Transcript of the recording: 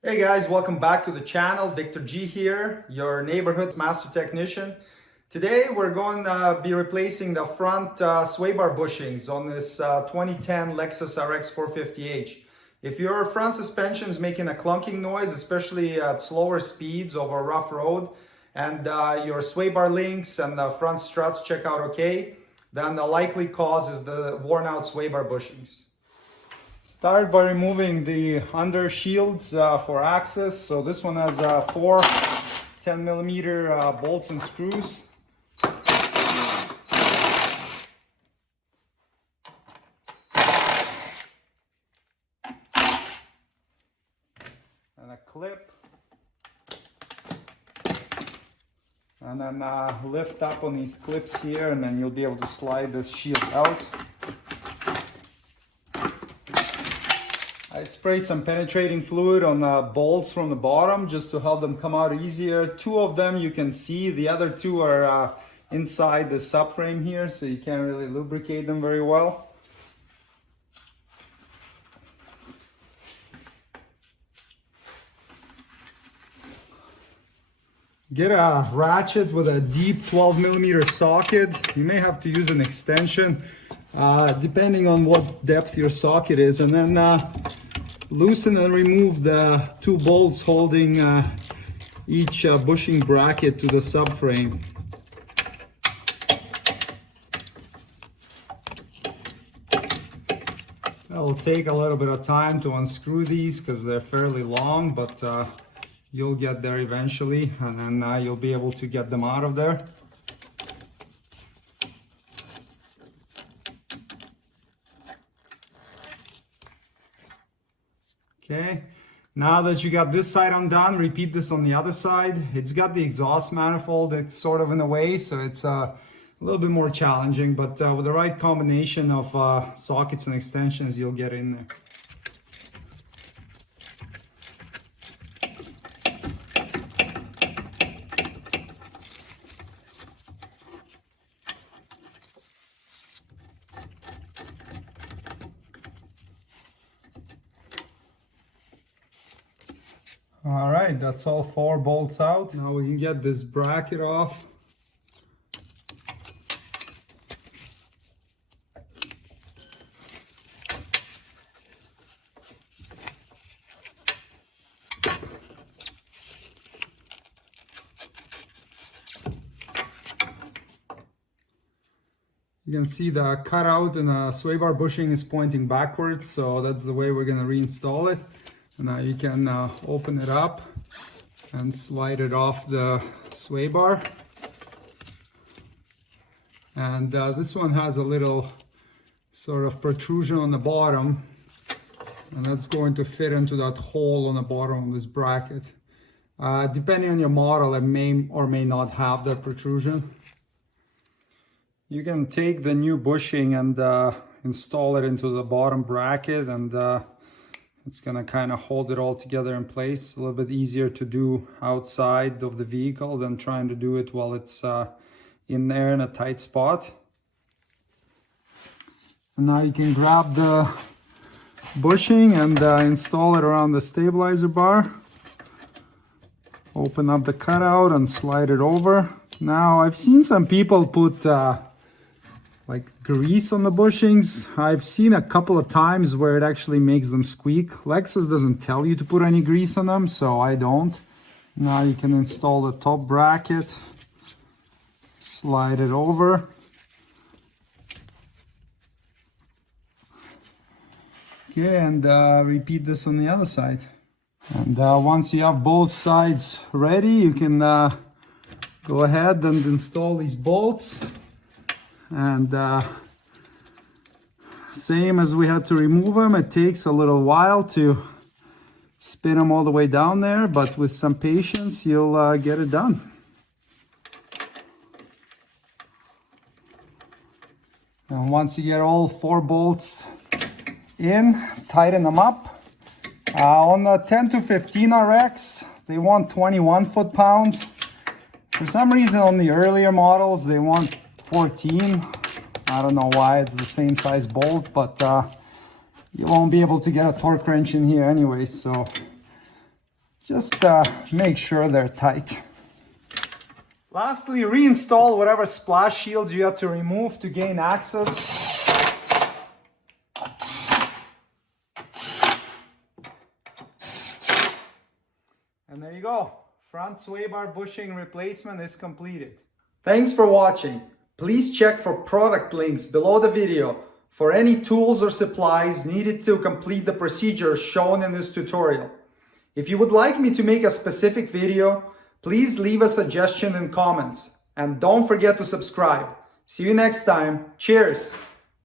Hey guys, welcome back to the channel. Viktor G here, your neighborhood master technician. Today we're going to be replacing the front sway bar bushings on this 2010 Lexus RX450h. If your front suspension is making a clunking noise, especially at slower speeds over a rough road, and your sway bar links and the front struts check out okay, then the likely cause is the worn out sway bar bushings. Start by removing the under shields for access. So this one has four 10mm bolts and screws. And a clip. And then lift up on these clips here, and then you'll be able to slide this shield out. I'd spray some penetrating fluid on the bolts from the bottom just to help them come out easier. Two of them you can see, the other two are inside the subframe here, so you can't really lubricate them very well. Get a ratchet with a deep 12mm socket. You may have to use an extension depending on what depth your socket is, and then loosen and remove the two bolts holding each bushing bracket to the subframe. It'll take a little bit of time to unscrew these because they're fairly long, but you'll get there eventually, and then you'll be able to get them out of there. Okay, now that you got this side undone, repeat this on the other side. It's got the exhaust manifold, it's sort of in the way, so it's a little bit more challenging, but with the right combination of sockets and extensions, you'll get in there. All right, that's all four bolts out. Now we can get this bracket off. You can see the cutout and the sway bar bushing is pointing backwards, so that's the way we're going to reinstall it. Now you can open it up and slide it off the sway bar. And this one has a little sort of protrusion on the bottom, and that's going to fit into that hole on the bottom of this bracket. Depending on your model, it may or may not have that protrusion. You can take the new bushing and install it into the bottom bracket, and it's gonna kind of hold it all together in place. It's a little bit easier to do outside of the vehicle than trying to do it while it's in there in a tight spot. And now you can grab the bushing and install it around the stabilizer bar. Open up the cutout and slide it over. Now I've seen some people put like grease on the bushings. I've seen a couple of times where it actually makes them squeak. Lexus doesn't tell you to put any grease on them, so I don't. Now you can install the top bracket, slide it over. Okay, and repeat this on the other side. And once you have both sides ready, you can go ahead and install these bolts. And same as we had to remove them, it takes a little while to spin them all the way down there, but with some patience you'll get it done. And once you get all four bolts in, tighten them up. On the 10 to 15 RX, they want 21 foot-pounds. For some reason on the earlier models they want 14. I don't know why, it's the same size bolt, but you won't be able to get a torque wrench in here anyway, so Just make sure they're tight. Lastly, reinstall whatever splash shields you have to remove to gain access. And there you go. Front sway bar bushing replacement is completed. Thanks for watching. Please check for product links below the video for any tools or supplies needed to complete the procedure shown in this tutorial. If you would like me to make a specific video, please leave a suggestion in comments. And don't forget to subscribe. See you next time. Cheers!